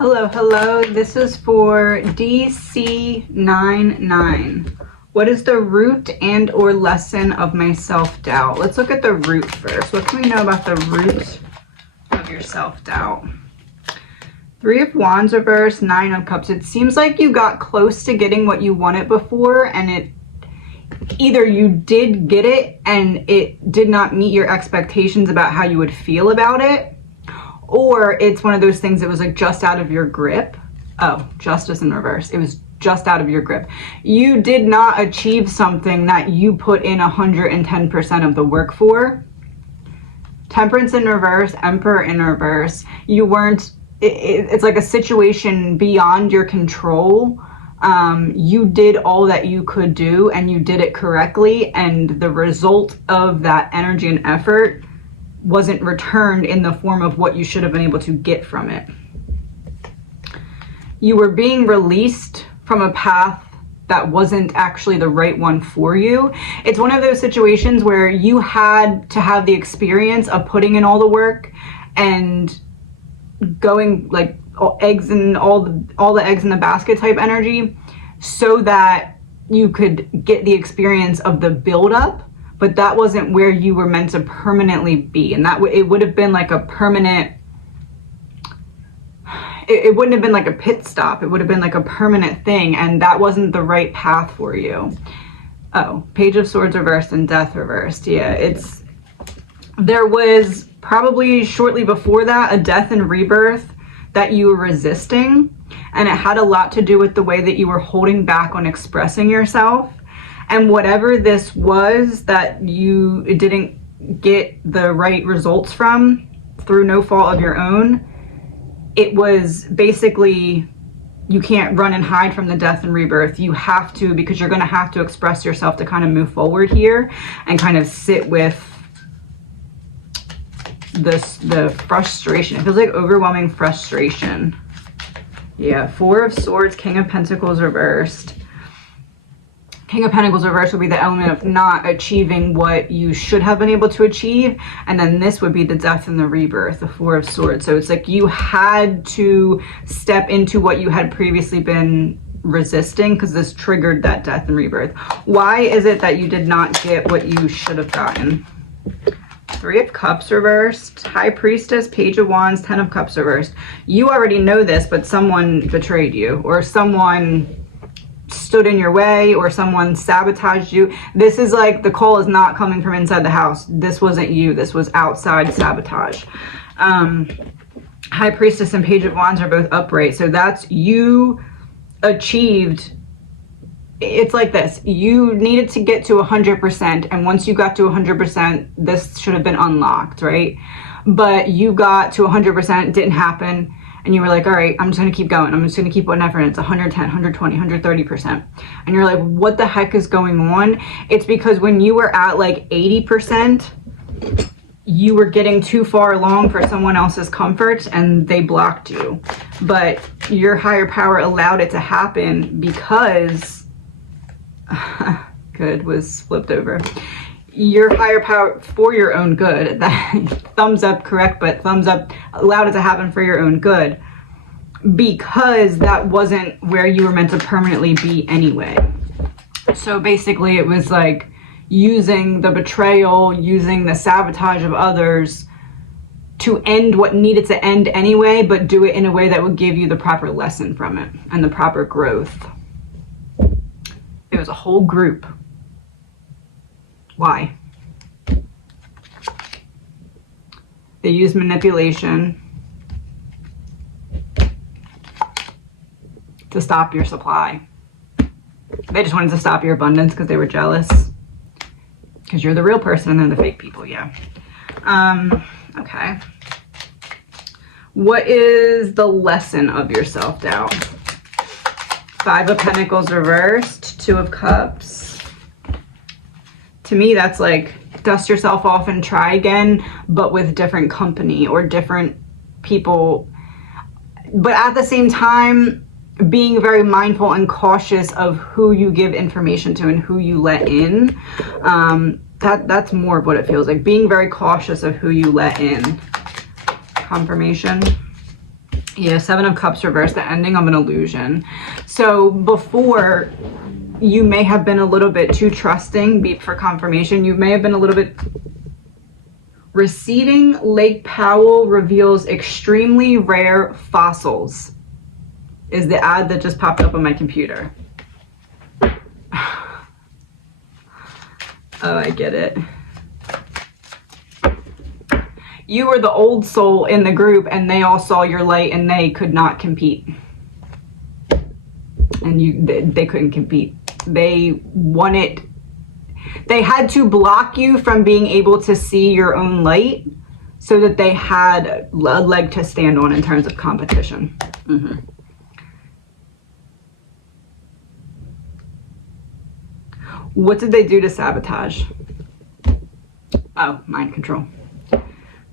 Hello, hello. This is for DC99. What is the root and or lesson of my self-doubt? Let's look at the root first. What can we know about the root of your self-doubt? Three of Wands reversed, Nine of Cups. It seems like you got close to getting what you wanted before, and either you did get it and it did not meet your expectations about how you would feel about it, or it's one of those things that was like just out of your grip. Oh, Justice in reverse. It was just out of your grip. You did not achieve something that you put in 110% of the work for. Temperance in reverse, Emperor in reverse. You weren't, it's like a situation beyond your control. You did all that you could do and you did it correctly, and the result of that energy and effort wasn't returned in the form of what you should have been able to get from it. You were being released from a path that wasn't actually the right one for you. It's one of those situations where you had to have the experience of putting in all the work and going like eggs in all the eggs in the basket type energy, so that you could get the experience of the buildup. But that wasn't where you were meant to permanently be, and that it would have been like a permanent. It wouldn't have been like a pit stop. It would have been like a permanent thing, and that wasn't the right path for you. Oh, Page of Swords reversed and Death reversed. Yeah, there was probably shortly before that a death and rebirth that you were resisting, and it had a lot to do with the way that you were holding back on expressing yourself. And whatever this was that you didn't get the right results from through no fault of your own, it was basically, you can't run and hide from the death and rebirth. You have to, because you're going to have to express yourself to kind of move forward here and kind of sit with the frustration. It feels like overwhelming frustration. Yeah, Four of Swords, King of Pentacles reversed. King of Pentacles reversed would be the element of not achieving what you should have been able to achieve. And then this would be the death and the rebirth, the Four of Swords. So it's like you had to step into what you had previously been resisting, because this triggered that death and rebirth. Why is it that you did not get what you should have gotten? Three of Cups reversed, High Priestess, Page of Wands, Ten of Cups reversed. You already know this, but someone betrayed you, or someone stood in your way, or someone sabotaged you. This is like, the call is not coming from inside the house. This wasn't you. This was outside sabotage. High Priestess and Page of Wands are both upright. So that's, you achieved, it's like this. You needed to get to 100%. And once you got to 100%, this should have been unlocked, right? But you got to 100%, it didn't happen. And you were like, all right, I'm just going to keep going. I'm just going to keep putting effort. And it's 110, 120, 130%. And you're like, what the heck is going on? It's because when you were at like 80%, you were getting too far along for someone else's comfort and they blocked you. But your higher power allowed it to happen because, good was flipped over. Your higher power, for your own good, that thumbs up, correct, but thumbs up, allowed it to happen for your own good, because that wasn't where you were meant to permanently be anyway. So basically it was like using the betrayal, using the sabotage of others to end what needed to end anyway, but do it in a way that would give you the proper lesson from it and the proper growth. It was a whole group. Why? They used manipulation to stop your supply. They just wanted to stop your abundance because they were jealous. Because you're the real person and they're the fake people, yeah. Okay. What is the lesson of your self-doubt? Five of Pentacles reversed, Two of Cups. To me, that's like, dust yourself off and try again, but with different company or different people. But at the same time, being very mindful and cautious of who you give information to and who you let in. That's more of what it feels like. Being very cautious of who you let in. Confirmation. Yeah, Seven of Cups reversed, the ending of an illusion. So before, you may have been a little bit too trusting. Beep for confirmation. You may have been a little bit... Receding Lake Powell reveals extremely rare fossils, is the ad that just popped up on my computer. Oh, I get it. You were the old soul in the group and they all saw your light and they could not compete. And they couldn't compete. They wanted... They had to block you from being able to see your own light so that they had a leg to stand on in terms of competition. Mm-hmm. What did they do to sabotage? Oh, mind control.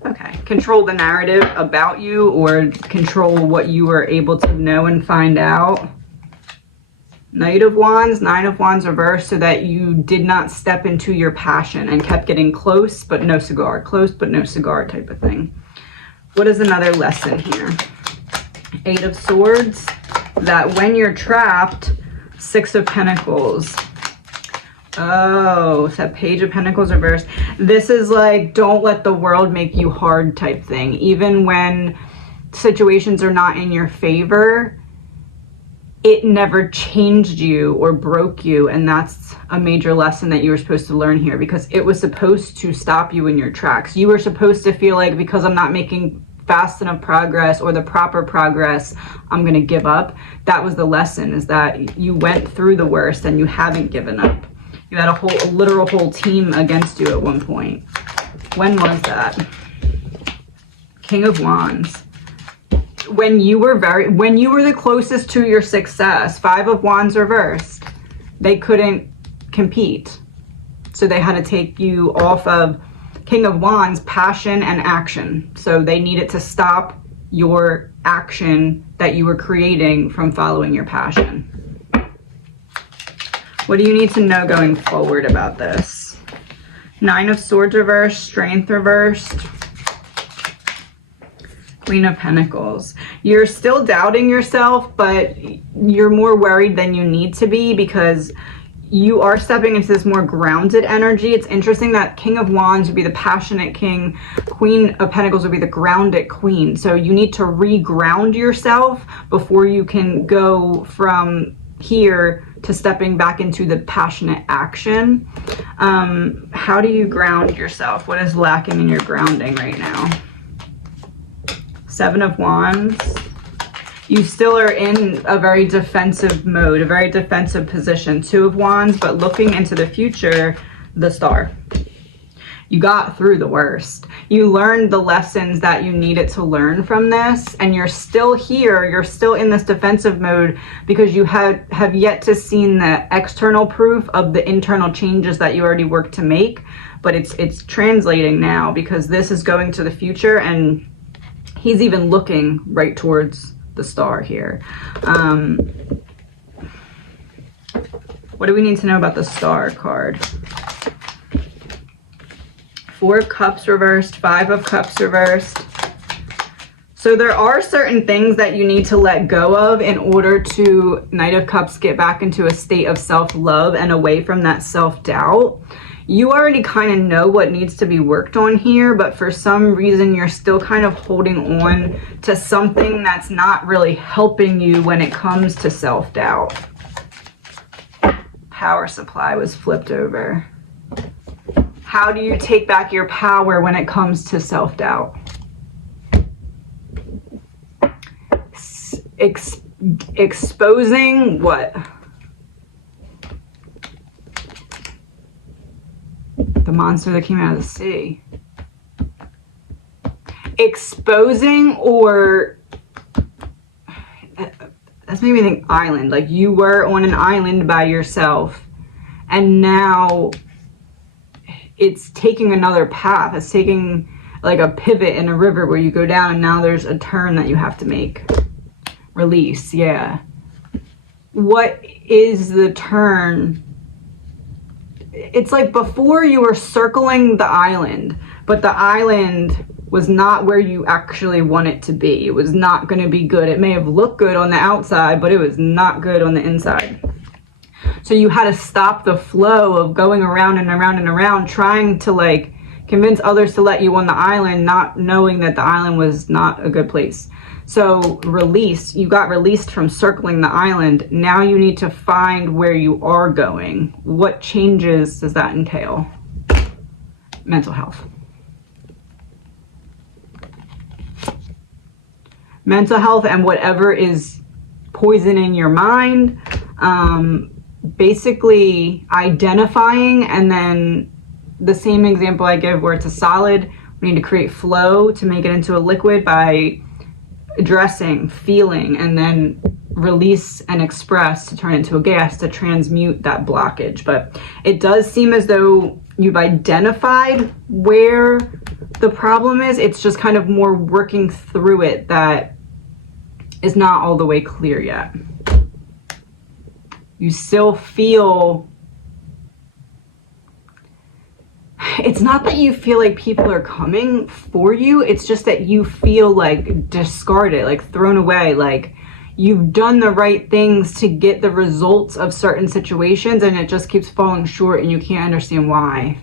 Okay. Control the narrative about you or control what you were able to know and find out. Knight of Wands, Nine of Wands reversed, so that you did not step into your passion and kept getting close but no cigar. Close but no cigar type of thing. What is another lesson here? Eight of Swords, that when you're trapped, Six of Pentacles. Oh, it's that Page of Pentacles reversed. This is like, don't let the world make you hard type thing. Even when situations are not in your favor, it never changed you or broke you. And that's a major lesson that you were supposed to learn here, because it was supposed to stop you in your tracks. You were supposed to feel like, because I'm not making fast enough progress or the proper progress, I'm going to give up. That was the lesson, is that you went through the worst and you haven't given up. You had a literal whole team against you at one point. When was that? King of Wands. When you were the closest to your success, Five of Wands reversed, they couldn't compete. So they had to take you off of King of Wands, passion and action. So they needed to stop your action that you were creating from following your passion. What do you need to know going forward about this? Nine of Swords reversed, Strength reversed, Queen of Pentacles. You're still doubting yourself, but you're more worried than you need to be, because you are stepping into this more grounded energy. It's interesting that King of Wands would be the passionate king, Queen of Pentacles would be the grounded queen. So you need to re-ground yourself before you can go from here to stepping back into the passionate action. How do you ground yourself? What is lacking in your grounding right now? Seven of Wands. You still are in a very defensive mode, a very defensive position. Two of Wands, but looking into the future, the Star. You got through the worst. You learned the lessons that you needed to learn from this, and you're still here. You're still in this defensive mode because you have yet to seen the external proof of the internal changes that you already worked to make. But it's translating now, because this is going to the future, and he's even looking right towards the Star here. What do we need to know about the Star card? Four of Cups reversed, Five of Cups reversed. So there are certain things that you need to let go of in order to, Knight of Cups, get back into a state of self-love and away from that self-doubt. You already kind of know what needs to be worked on here, but for some reason you're still kind of holding on to something that's not really helping you when it comes to self-doubt. Power supply was flipped over. How do you take back your power when it comes to self-doubt? Exposing what? The monster that came out of the sea. Exposing, or that's maybe think island. Like you were on an island by yourself, and now it's taking another path. It's taking like a pivot in a river where you go down, and now there's a turn that you have to make. Release, yeah. What is the turn? It's like before you were circling the island, but the island was not where you actually want it to be. It was not going to be good. It may have looked good on the outside, but it was not good on the inside. So you had to stop the flow of going around and around and around, trying to like convince others to let you on the island, not knowing that the island was not a good place. So you got released from circling the island. Now you need to find where you are going. What changes does that entail? Mental health. Mental health and whatever is poisoning your mind. Basically identifying, and then the same example I give where it's a solid, we need to create flow to make it into a liquid by addressing, feeling, and then release and express to turn into a gas to transmute that blockage. But it does seem as though you've identified where the problem is. It's just kind of more working through it that is not all the way clear yet. You still feel, it's not that you feel like people are coming for you, it's just that you feel like discarded, like thrown away, like you've done the right things to get the results of certain situations and it just keeps falling short and you can't understand why.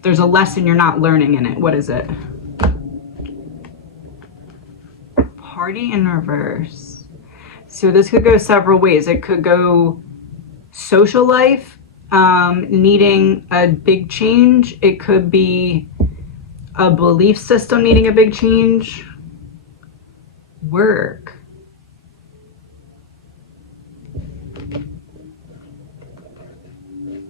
There's a lesson you're not learning in it. What is it? Party in reverse. So this could go several ways. It could go social life, needing a big change. It could be a belief system needing a big change. Work.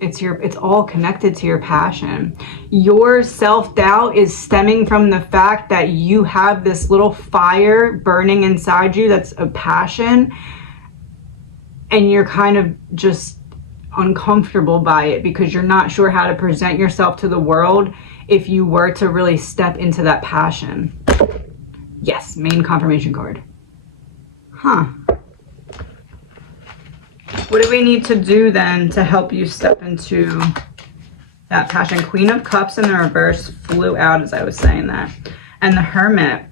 It's all connected to your passion. Your self-doubt is stemming from the fact that you have this little fire burning inside you that's a passion, and you're kind of just uncomfortable by it because you're not sure how to present yourself to the world if you were to really step into that passion. Yes, main confirmation card. Huh. What do we need to do then to help you step into that passion? Queen of Cups in the reverse flew out as I was saying that. And the Hermit,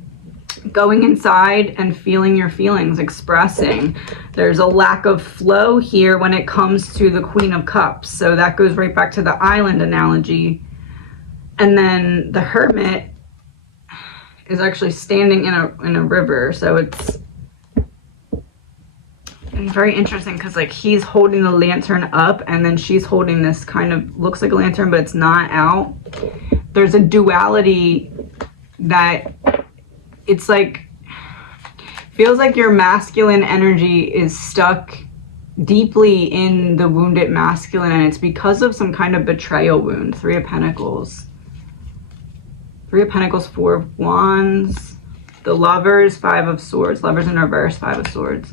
going inside and feeling your feelings, expressing. There's a lack of flow here when it comes to the Queen of Cups. So that goes right back to the island analogy. And then the Hermit is actually standing in a river. So it's very interesting because like he's holding the lantern up and then she's holding this kind of looks like a lantern but it's not out. There's a duality that it's like feels like your masculine energy is stuck deeply in the wounded masculine, and it's because of some kind of betrayal wound. Three of Pentacles, Four of Wands, the Lovers, Five of Swords, Lovers in reverse, Five of Swords.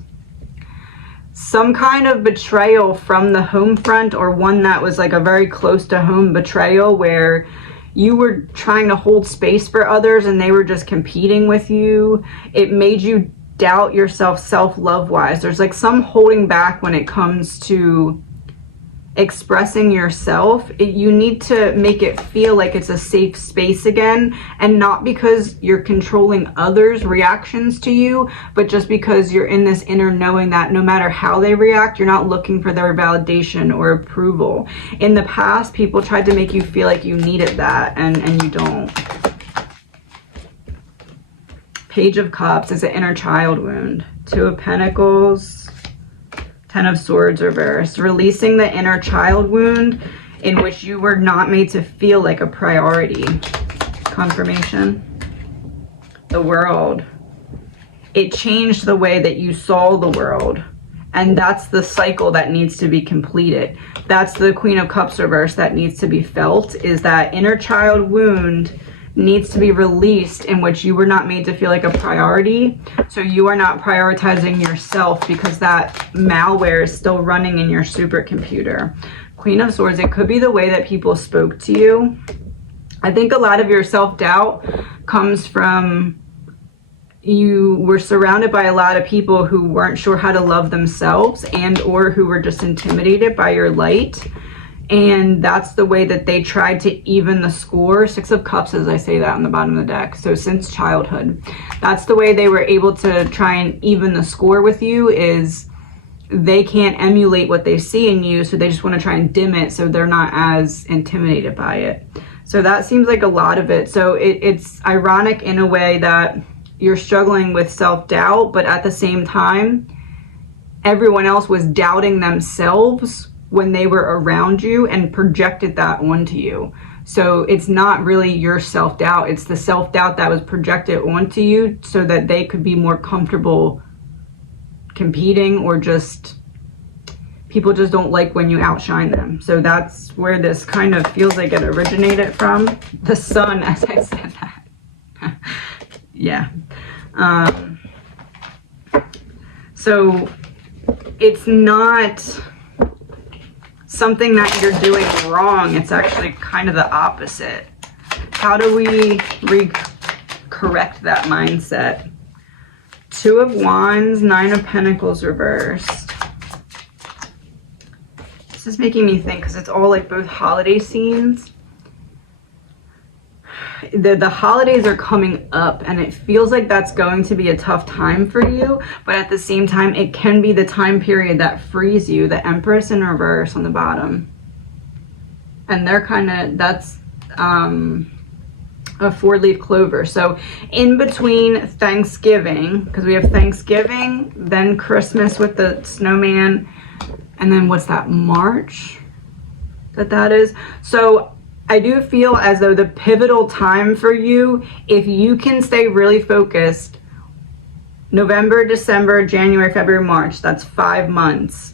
Some kind of betrayal from the home front, or one that was like a very close to home betrayal where you were trying to hold space for others and they were just competing with you. It made you doubt yourself self-love wise. There's like some holding back when it comes to expressing yourself. You need to make it feel like it's a safe space again, and not because you're controlling others' reactions to you, but just because you're in this inner knowing that no matter how they react, you're not looking for their validation or approval. In the past, people tried to make you feel like you needed that, and you don't. Page of Cups is an inner child wound. Two of Pentacles, Ten of Swords reversed. Releasing the inner child wound in which you were not made to feel like a priority. Confirmation. The World. It changed the way that you saw the world. And that's the cycle that needs to be completed. That's the Queen of Cups reverse that needs to be felt, is that inner child wound needs to be released in which you were not made to feel like a priority. So you are not prioritizing yourself because that malware is still running in your supercomputer. Queen of Swords, it could be the way that people spoke to you. I think a lot of your self-doubt comes from you were surrounded by a lot of people who weren't sure how to love themselves and or who were just intimidated by your light. And that's the way that they tried to even the score. Six of Cups, as I say that on the bottom of the deck. So since childhood, that's the way they were able to try and even the score with you, is they can't emulate what they see in you, so they just want to try and dim it so they're not as intimidated by it. So that seems like a lot of it. So it's ironic in a way that you're struggling with self-doubt, but at the same time, everyone else was doubting themselves when they were around you and projected that onto you. So it's not really your self-doubt, it's the self-doubt that was projected onto you so that they could be more comfortable competing, or just people just don't like when you outshine them. So that's where this kind of feels like it originated from. The sun, as I said that. Yeah. So it's not something that you're doing wrong. It's actually kind of the opposite. How do we correct that mindset? Two of Wands, Nine of Pentacles reversed. This is making me think, because it's all like both holiday scenes. The holidays are coming up, and it feels like that's going to be a tough time for you, but at the same time, it can be the time period that frees you. The Empress in reverse on the bottom. And they're kind of, that's a 4-leaf clover. So in between Thanksgiving, because we have Thanksgiving, then Christmas with the snowman, and then what's that, March that is. So I do feel as though the pivotal time for you, if you can stay really focused, November, December, January, February, March, that's 5 months.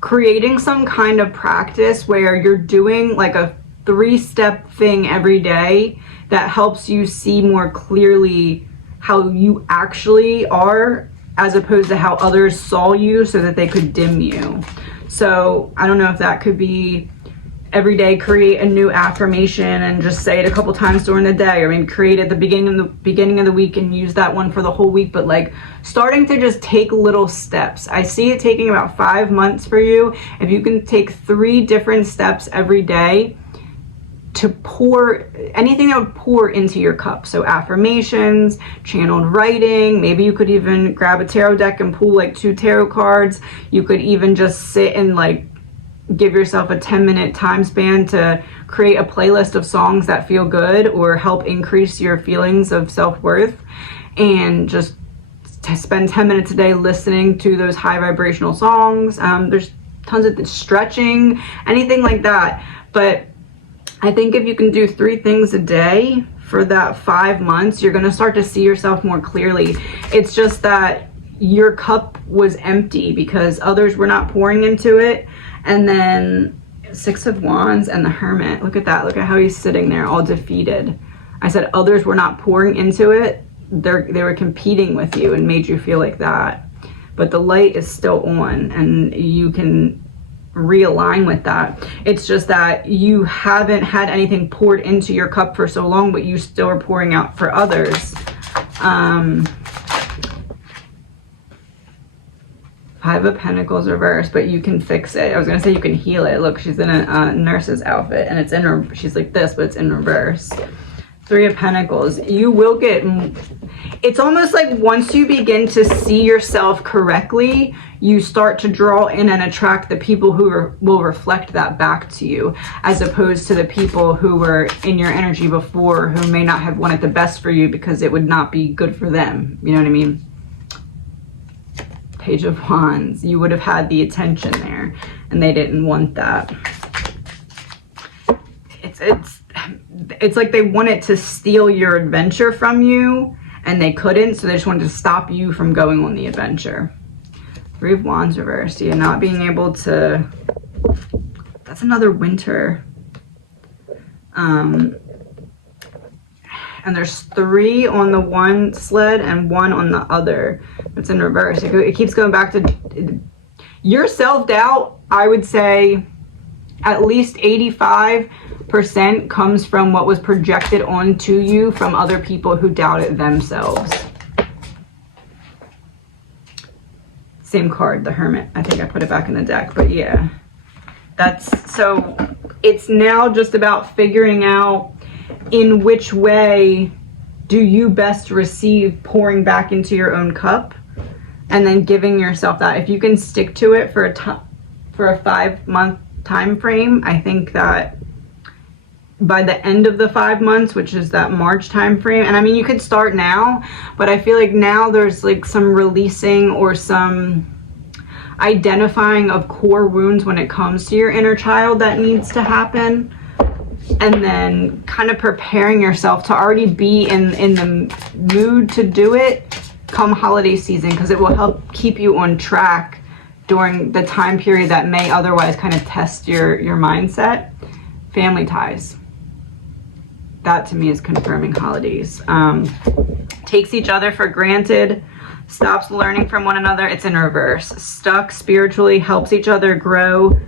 Creating some kind of practice where you're doing like a 3-step thing every day that helps you see more clearly how you actually are, as opposed to how others saw you so that they could dim you. So I don't know if that could be every day create a new affirmation and just say it a couple times during the day, or maybe create at the beginning of the week and use that one for the whole week. But like starting to just take little steps. I see it taking about 5 months for you. If you can take 3 different steps every day to pour anything that would pour into your cup. So affirmations, channeled writing, maybe you could even grab a tarot deck and pull like 2 tarot cards. You could even just sit and like give yourself a 10-minute time span to create a playlist of songs that feel good or help increase your feelings of self-worth, and just to spend 10 minutes a day listening to those high vibrational songs. There's tons of stretching, anything like that. But I think if you can do 3 things a day for that 5 months, you're going to start to see yourself more clearly. It's just that your cup was empty because others were not pouring into it. And then 6 of Wands and the Hermit. Look at that. Look at how he's sitting there all defeated. I said others were not pouring into it. They were competing with you and made you feel like that. But the light is still on, and you can realign with that. It's just that you haven't had anything poured into your cup for so long, but you still are pouring out for others. 5 of Pentacles reversed, but you can fix it. I was gonna say you can heal it. Look, she's in a nurse's outfit, and it's in her, she's like this, but it's in reverse. 3 of Pentacles. You will get, it's almost like once you begin to see yourself correctly, you start to draw in and attract the people who will reflect that back to you, as opposed to the people who were in your energy before, who may not have wanted the best for you because it would not be good for them. You know what I mean? Page of Wands. You would have had the attention there, and they didn't want that. It's like they wanted to steal your adventure from you, and they couldn't, so they just wanted to stop you from going on the adventure. 3 of Wands reversed. You're not being able to, that's another winter. And there's 3 on the one sled and 1 on the other. It's in reverse. It keeps going back to your self-doubt. I would say at least 85% comes from what was projected onto you from other people who doubted themselves. Same card, the Hermit. I think I put it back in the deck, but yeah. That's so it's now just about figuring out in which way do you best receive pouring back into your own cup, and then giving yourself that. If you can stick to it for a 5-month time frame, I think that by the end of the 5 months, which is that March time frame, and I mean, you could start now, but I feel like now there's like some releasing or some identifying of core wounds when it comes to your inner child that needs to happen, and then kind of preparing yourself to already be in the mood to do it come holiday season, because it will help keep you on track during the time period that may otherwise kind of test your mindset. Family ties. That to me is confirming holidays. Takes each other for granted, stops learning from one another. It's in reverse. Stuck spiritually, helps each other grow,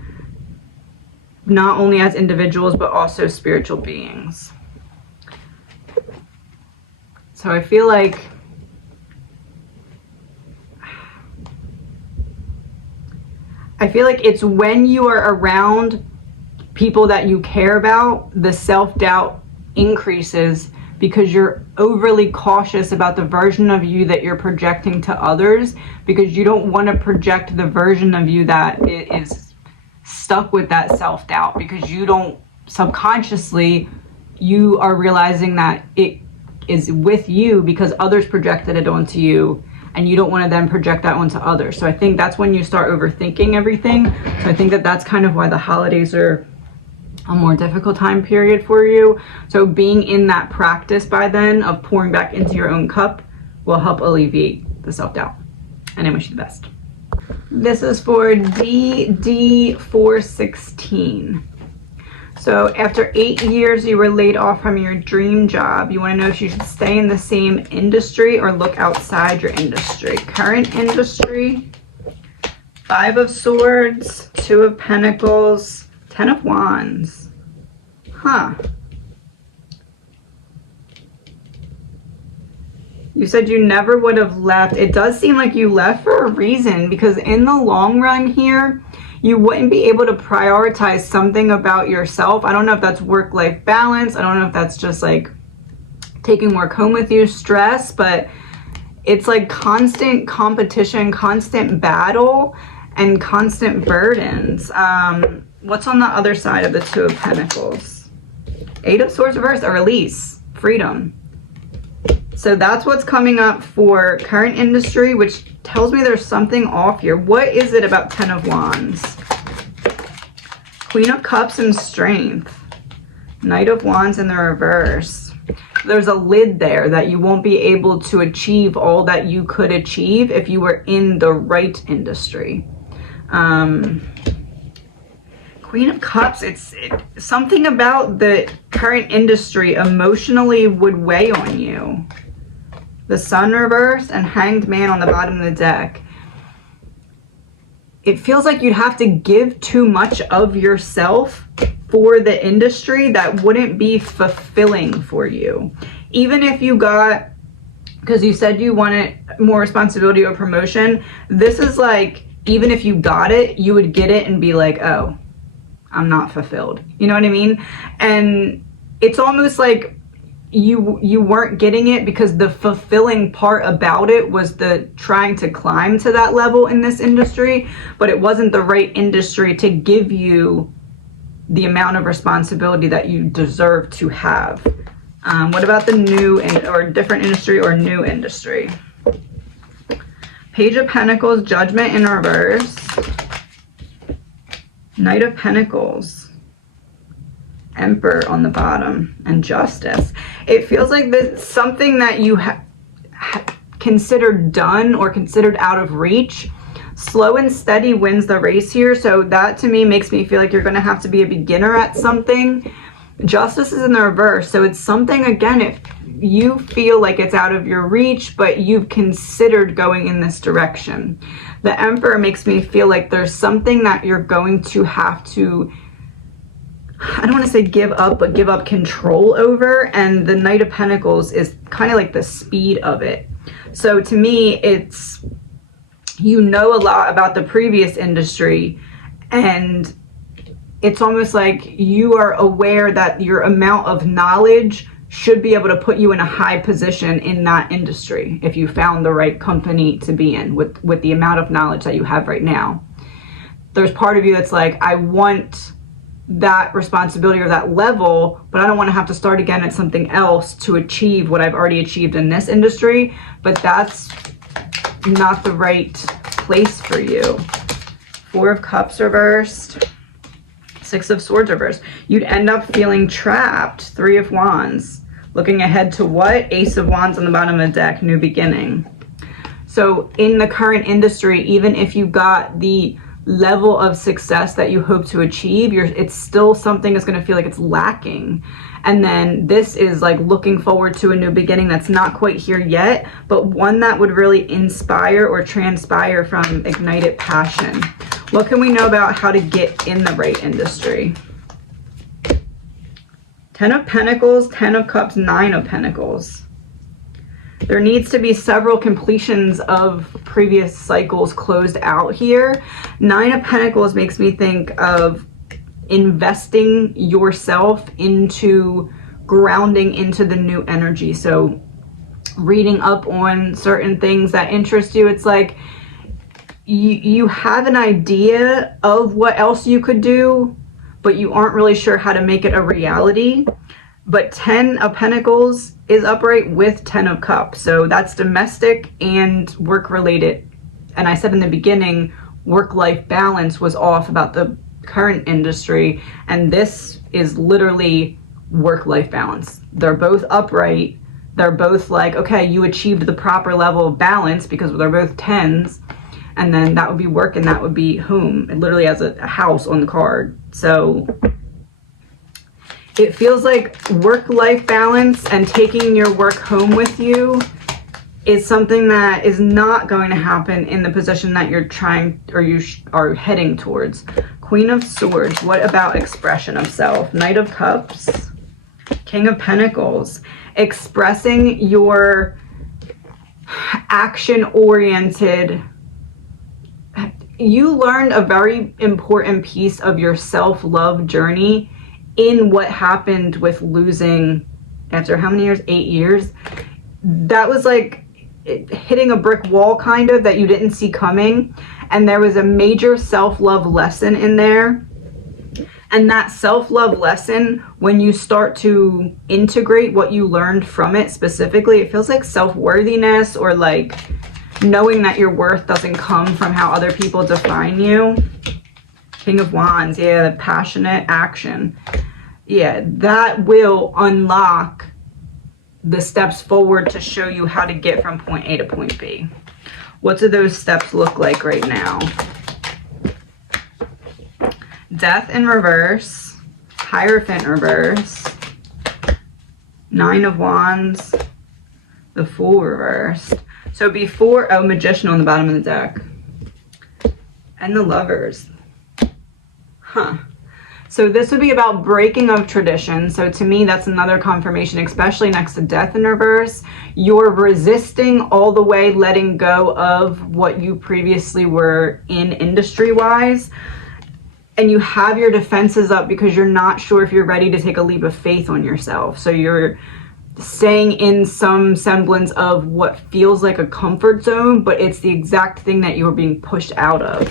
not only as individuals, but also spiritual beings. So I feel like it's when you are around people that you care about, the self-doubt increases, because you're overly cautious about the version of you that you're projecting to others, because you don't want to project the version of you that is stuck with that self-doubt, because you don't subconsciously, you are realizing that it is with you because others projected it onto you, and you don't want to then project that onto others. So I think that's when you start overthinking everything. So I think that that's kind of why the holidays are a more difficult time period for you. So being in that practice by then of pouring back into your own cup will help alleviate the self-doubt. And I wish you the best. This is for DD416. So after 8 years you were laid off from your dream job. You want to know if you should stay in the same industry or look outside your industry. Current industry, 5 of Swords, 2 of Pentacles, 10 of Wands. Huh. You said you never would have left. It does seem like you left for a reason, because in the long run here, you wouldn't be able to prioritize something about yourself. I don't know if that's work-life balance. I don't know if that's just like taking work home with you, stress, but it's like constant competition, constant battle, and constant burdens. What's on the other side of the 2 of Pentacles? 8 of Swords reversed, a release, freedom. So that's what's coming up for current industry, which tells me there's something off here. What is it about 10 of Wands? Queen of Cups and Strength. Knight of Wands in the reverse. There's a lid there that you won't be able to achieve all that you could achieve if you were in the right industry. Queen of Cups, it's something about the current industry emotionally would weigh on you. The Sun reversed and Hanged Man on the bottom of the deck. It feels like you'd have to give too much of yourself for the industry that wouldn't be fulfilling for you. Even if you got, because you said you wanted more responsibility or promotion, this is like, even if you got it, you would get it and be like, oh, I'm not fulfilled. You know what I mean? And it's almost like you weren't getting it because the fulfilling part about it was the trying to climb to that level in this industry, but it wasn't the right industry to give you the amount of responsibility that you deserve to have. What about the new or different industry or new industry? Page of Pentacles, Judgment in reverse. Knight of Pentacles, Emperor on the bottom, and Justice. It feels like this something that you considered done or considered out of reach. Slow and steady wins the race here, so that to me makes me feel like you're going to have to be a beginner at something. Justice is in the reverse, so it's something, again, if you feel like it's out of your reach, but you've considered going in this direction. The Emperor makes me feel like there's something that you're going to have to, I don't want to say give up, but give up control over. And the Knight of Pentacles is kind of like the speed of it. So to me, it's, you know, a lot about the previous industry, and it's almost like you are aware that your amount of knowledge should be able to put you in a high position in that industry if you found the right company to be in with the amount of knowledge that you have right now. There's part of you that's like, I want that responsibility or that level, but I don't want to have to start again at something else to achieve what I've already achieved in this industry. But that's not the right place for you. Four of Cups reversed. Six of Swords reversed. You'd end up feeling trapped. Three of Wands. Looking ahead to what? Ace of Wands on the bottom of the deck. New beginning. So in the current industry, even if you got the level of success that you hope to achieve, it's still something that's going to feel like it's lacking. And then this is like looking forward to a new beginning that's not quite here yet, but one that would really inspire or transpire from ignited passion. What can we know about how to get in the right industry? 10 of Pentacles, 10 of Cups, 9 of Pentacles. There needs to be several completions of previous cycles closed out here. 9 of Pentacles makes me think of investing yourself into grounding into the new energy. So reading up on certain things that interest you. It's like you have an idea of what else you could do, but you aren't really sure how to make it a reality. But 10 of Pentacles is upright with 10 of Cups. So that's domestic and work related. And I said in the beginning, work-life balance was off about the current industry. And this is literally work-life balance. They're both upright. They're both like, okay, you achieved the proper level of balance because they're both 10s. And then that would be work and that would be home. It literally has a house on the card. So it feels like work-life balance and taking your work home with you is something that is not going to happen in the position that you're trying or you are heading towards. Queen of Swords, what about expression of self? Knight of Cups, King of Pentacles, expressing your action-oriented. You learned a very important piece of your self-love journey in what happened with losing after how many years? 8 years. That was like hitting a brick wall kind of that you didn't see coming. And there was a major self-love lesson in there. And that self-love lesson, when you start to integrate what you learned from it specifically, it feels like self-worthiness or like knowing that your worth doesn't come from how other people define you. King of Wands, yeah, the passionate action. Yeah, that will unlock the steps forward to show you how to get from point A to point B. What do those steps look like right now? Death in reverse, Hierophant reverse, 9 of Wands, the Fool reversed. So before, oh, Magician on the bottom of the deck. And the Lovers. Huh. So this would be about breaking of tradition. So to me, that's another confirmation, especially next to Death in reverse. You're resisting all the way letting go of what you previously were in industry-wise. And you have your defenses up because you're not sure if you're ready to take a leap of faith on yourself. So you're staying in some semblance of what feels like a comfort zone, but it's the exact thing that you are being pushed out of.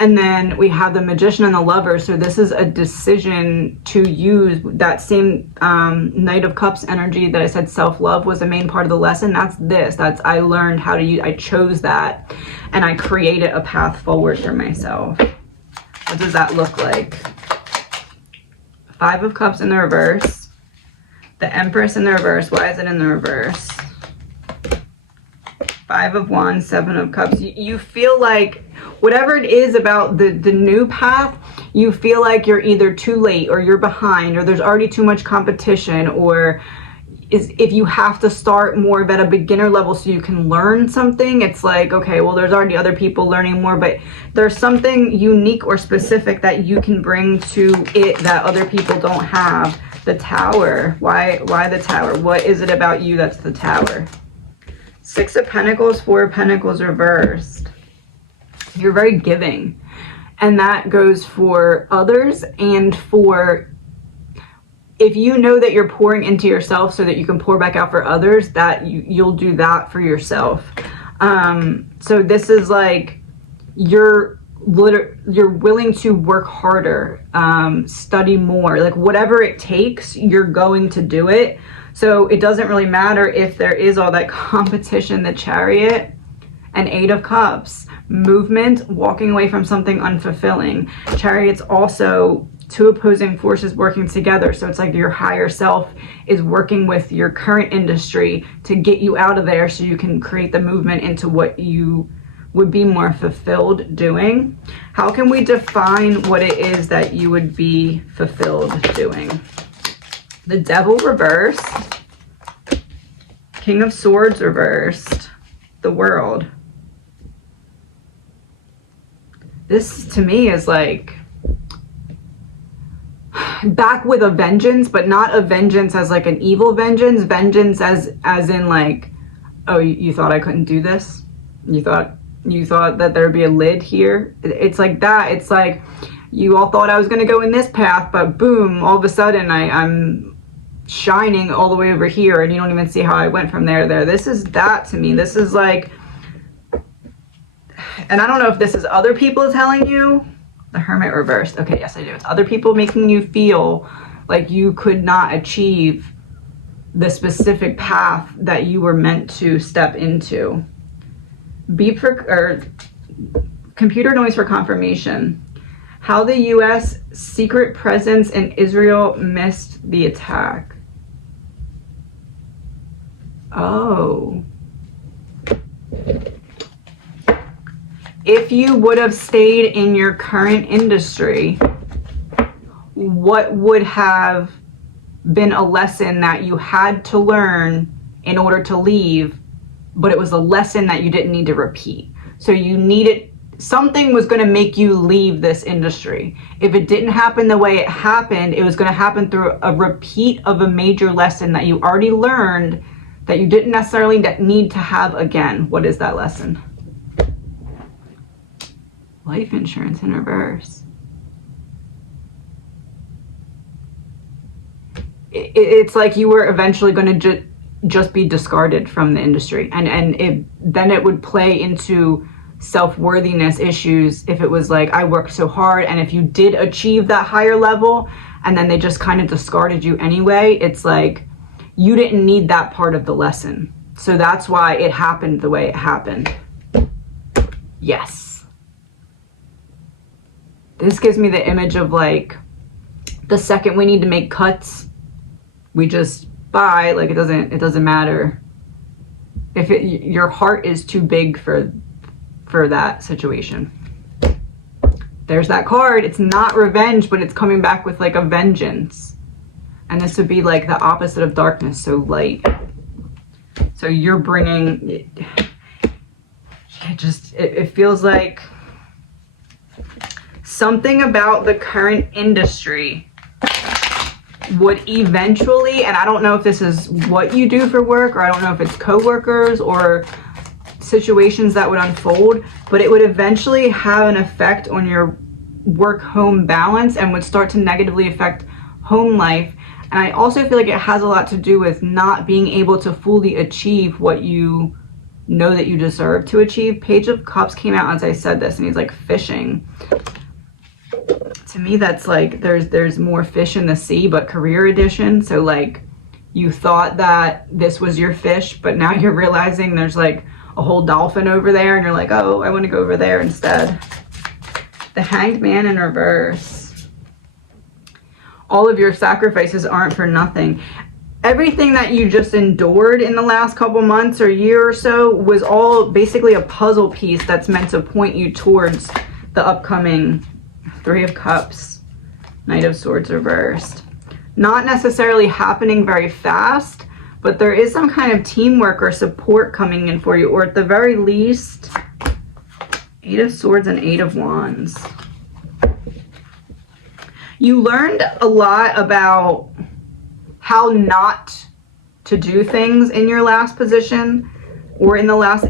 And then we have the Magician and the Lover. So this is a decision to use that same Knight of Cups energy that I said self-love was the main part of the lesson. That's this. That's I learned how to use, I chose that, and I created a path forward for myself. What does that look like? 5 of Cups in the reverse. The Empress in the reverse. Why is it in the reverse? 5 of Wands, 7 of Cups. You feel like whatever it is about the new path, you feel like you're either too late or you're behind or there's already too much competition, or if you have to start more of at a beginner level so you can learn something, it's like, okay, well, there's already other people learning more, but there's something unique or specific that you can bring to it that other people don't have. The Tower. Why the Tower? What is it about you that's the Tower? 6 of Pentacles, 4 of Pentacles reversed. You're very giving. And that goes for others and for, if you know that you're pouring into yourself so that you can pour back out for others, that you'll do that for yourself. So this is like you're willing to work harder, study more, like whatever it takes, you're going to do it. So it doesn't really matter if there is all that competition. The Chariot and 8 of Cups, movement, walking away from something unfulfilling. Chariot's also 2 opposing forces working together. So it's like your higher self is working with your current industry to get you out of there so you can create the movement into what you would be more fulfilled doing. How can we define what it is that you would be fulfilled doing? The Devil reversed, King of Swords reversed, the World. This to me is like back with a vengeance, but not a vengeance as like an evil vengeance, vengeance as in like, oh, you thought I couldn't do this? You thought that there'd be a lid here? It's like that. It's like you all thought I was going to go in this path, but boom, all of a sudden I'm shining all the way over here and you don't even see how I went from there to there. This is that to me. This is like, and I don't know if this is other people telling you. The Hermit reversed. Okay, yes I do. It's other people making you feel like you could not achieve the specific path that you were meant to step into. Beep for, or computer noise for confirmation. How the U.S. secret presence in Israel missed the attack. Oh. If you would have stayed in your current industry, what would have been a lesson that you had to learn in order to leave, but it was a lesson that you didn't need to repeat? So you needed, something was going to make you leave this industry. If it didn't happen the way it happened, it was going to happen through a repeat of a major lesson that you already learned that you didn't necessarily need to have again. What is that lesson? Life insurance in reverse. It's like you were eventually going to just be discarded from the industry, and then it would play into self-worthiness issues if it was like, I worked so hard, and if you did achieve that higher level and then they just kind of discarded you anyway, it's like you didn't need that part of the lesson. So that's why it happened the way it happened. Yes. This gives me the image of like, the second we need to make cuts, we just buy, like it doesn't matter. If your heart is too big for that situation. There's that card. It's not revenge, but it's coming back with like a vengeance. And this would be like the opposite of darkness, so light. So you're bringing it feels like something about the current industry would eventually, and I don't know if this is what you do for work, or I don't know if it's coworkers or situations that would unfold, but it would eventually have an effect on your work-home balance and would start to negatively affect home life. And I also feel like it has a lot to do with not being able to fully achieve what you know that you deserve to achieve. Page of Cups came out as I said this, and he's like fishing. To me, that's like there's more fish in the sea, but career edition. So like you thought that this was your fish, but now you're realizing there's like a whole dolphin over there, and you're like, oh, I want to go over there instead. The Hanged Man in reverse. All of your sacrifices aren't for nothing. Everything that you just endured in the last couple months or year or so was all basically a puzzle piece that's meant to point you towards the upcoming 3 of Cups, Knight of Swords reversed. Not necessarily happening very fast, but there is some kind of teamwork or support coming in for you, or at the very least, 8 of Swords and 8 of Wands. You learned a lot about how not to do things in your last position or in the last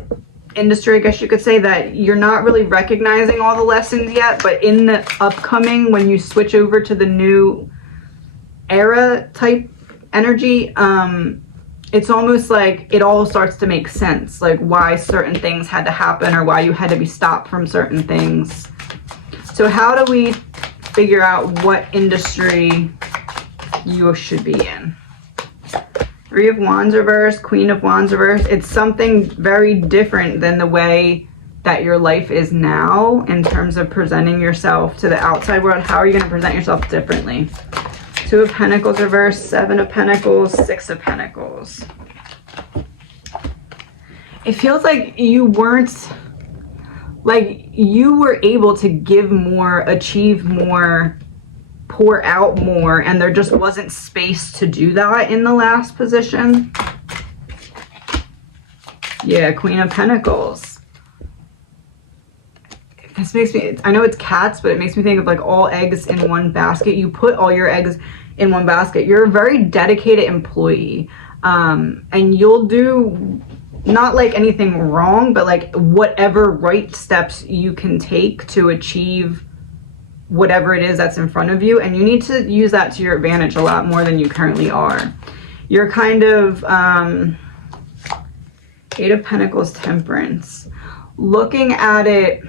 industry, I guess you could say, that you're not really recognizing all the lessons yet, but in the upcoming, when you switch over to the new era type energy, it's almost like it all starts to make sense, like why certain things had to happen or why you had to be stopped from certain things. So how do we figure out what industry you should be in? Three of Wands reversed, Queen of Wands reversed. It's something very different than the way that your life is now in terms of presenting yourself to the outside world. How are you going to present yourself differently? Two of Pentacles reversed, Seven of Pentacles, Six of Pentacles. It feels like you weren't, like you were able to give more, achieve more, pour out more, and there just wasn't space to do that in the last position. Yeah, Queen of Pentacles. This makes me, I know it's cats, but it makes me think of like all eggs in one basket. You put all your eggs in one basket. You're a very dedicated employee, and you'll do not like anything wrong, but like whatever right steps you can take to achieve whatever it is that's in front of you, and you need to use that to your advantage a lot more than you currently are. You're kind of Eight of Pentacles, Temperance. Looking at it,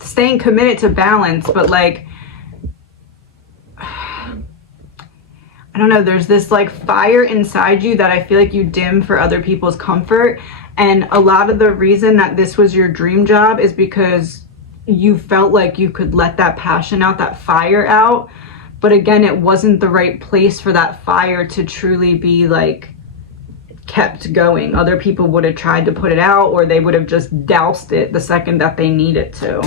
staying committed to balance, but like, I don't know, there's this like fire inside you that I feel like you dim for other people's comfort. And a lot of the reason that this was your dream job is because you felt like you could let that passion out, that fire out. But again, it wasn't the right place for that fire to truly be like kept going. Other people would have tried to put it out, or they would have just doused it the second that they needed to.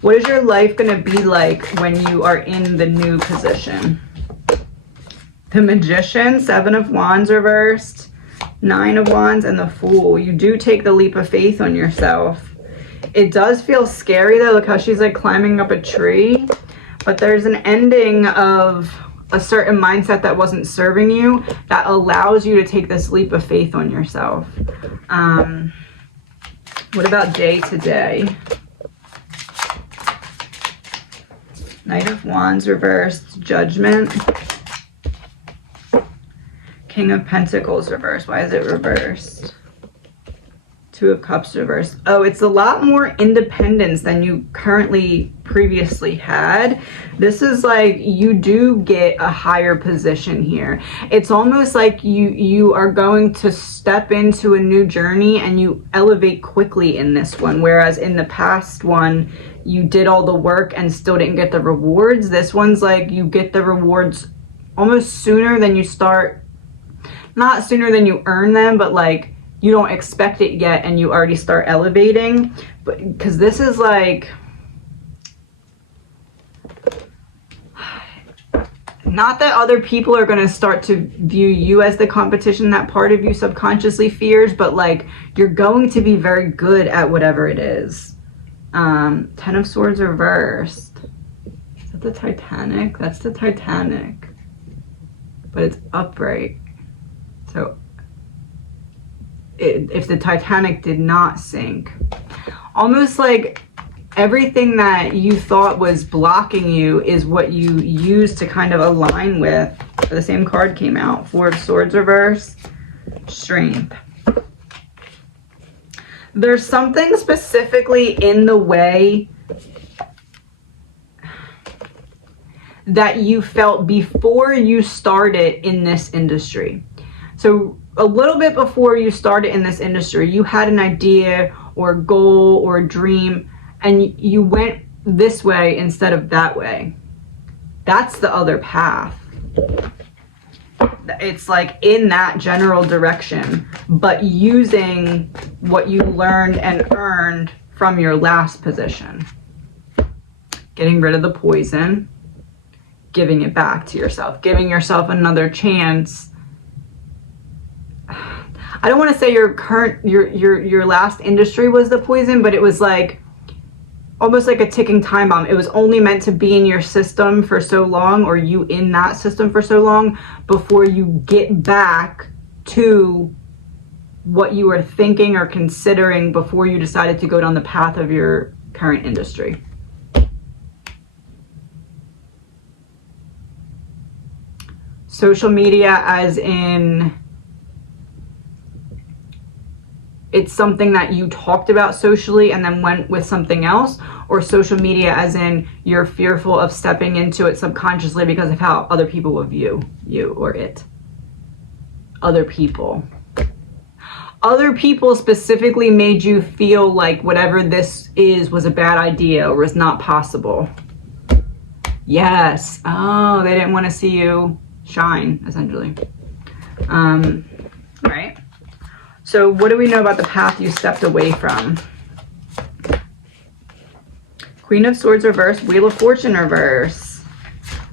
What is your life going to be like when you are in the new position? The Magician, Seven of Wands reversed, Nine of Wands, and the Fool. You do take the leap of faith on yourself. It does feel scary though. Look how she's like climbing up a tree. But there's an ending of a certain mindset that wasn't serving you that allows you to take this leap of faith on yourself. What about day to day? Knight of Wands reversed, Judgment. King of Pentacles reversed. Why is it reversed? Two of Cups reversed. Oh, it's a lot more independence than you currently previously had. This is like you do get a higher position here. It's almost like you are going to step into a new journey and you elevate quickly in this one, whereas in the past one you did all the work and still didn't get the rewards. This one's like you get the rewards almost sooner than you start, not sooner than you earn them, but like you don't expect it yet and you already start elevating. But because this is like, not that other people are going to start to view you as the competition that part of you subconsciously fears, but like you're going to be very good at whatever it is. Ten of Swords reversed. Is that the Titanic? That's the Titanic, but it's upright. So if the Titanic did not sink, almost like everything that you thought was blocking you is what you use to kind of align with. The same card came out. Four of Swords reversed, Strength. There's something specifically in the way that you felt before you started in this industry. So a little bit before you started in this industry, you had an idea or a goal or a dream, and you went this way instead of that way. That's the other path. It's like in that general direction, but using what you learned and earned from your last position. Getting rid of the poison, giving it back to yourself, giving yourself another chance. I don't want to say your last industry was the poison, but it was like almost like a ticking time bomb. It was only meant to be in your system for so long, or you in that system for so long, before you get back to what you were thinking or considering before you decided to go down the path of your current industry. Social media as in it's something that you talked about socially and then went with something else, or social media as in you're fearful of stepping into it subconsciously because of how other people will view you or it. Other people. Other people specifically made you feel like whatever this is was a bad idea or was not possible. Yes. Oh, they didn't want to see you shine, essentially. Right? So what do we know about the path you stepped away from? Queen of Swords reverse, Wheel of Fortune reverse.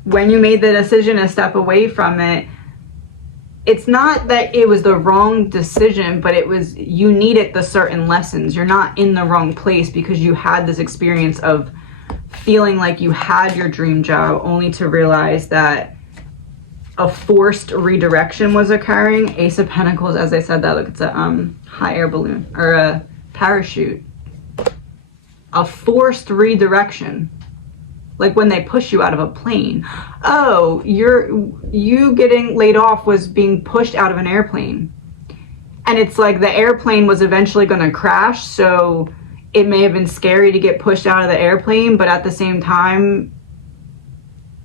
When you made the decision to step away from it, it's not that it was the wrong decision, but it was, you needed the certain lessons. You're not in the wrong place because you had this experience of feeling like you had your dream job only to realize that a forced redirection was occurring. Ace of Pentacles, as I said that, look, it's a hot air balloon or a parachute. A forced redirection. Like when they push you out of a plane. Oh, you getting laid off was being pushed out of an airplane. And it's like the airplane was eventually going to crash, so it may have been scary to get pushed out of the airplane, but at the same time,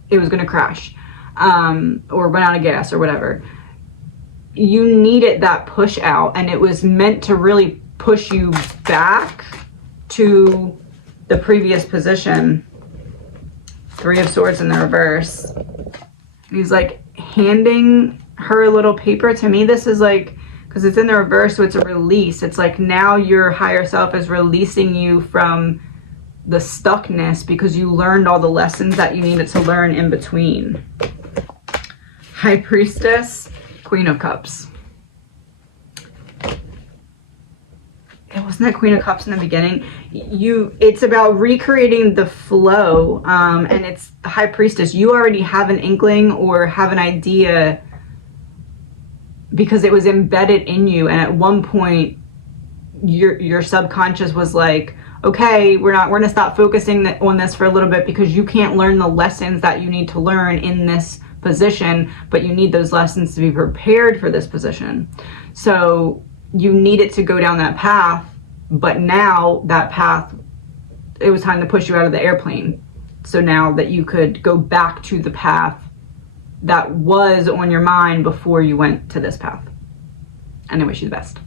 it was going to crash. Or run out of gas or whatever. You needed that push out, and it was meant to really push you back to the previous position. Three of Swords in the reverse. He's like handing her a little paper. To me, this is like, because it's in the reverse, so it's a release. It's like now your higher self is releasing you from the stuckness because you learned all the lessons that you needed to learn in between. High Priestess, Queen of Cups. It wasn't that Queen of Cups in the beginning. It's about recreating the flow, and it's the High Priestess. You already have an inkling or have an idea because it was embedded in you, and at one point your subconscious was like, okay, we're going to stop focusing on this for a little bit because you can't learn the lessons that you need to learn in this position, but you need those lessons to be prepared for this position. So you needed to go down that path, but now that path, it was time to push you out of the airplane. So now that you could go back to the path that was on your mind before you went to this path. And I wish you the best.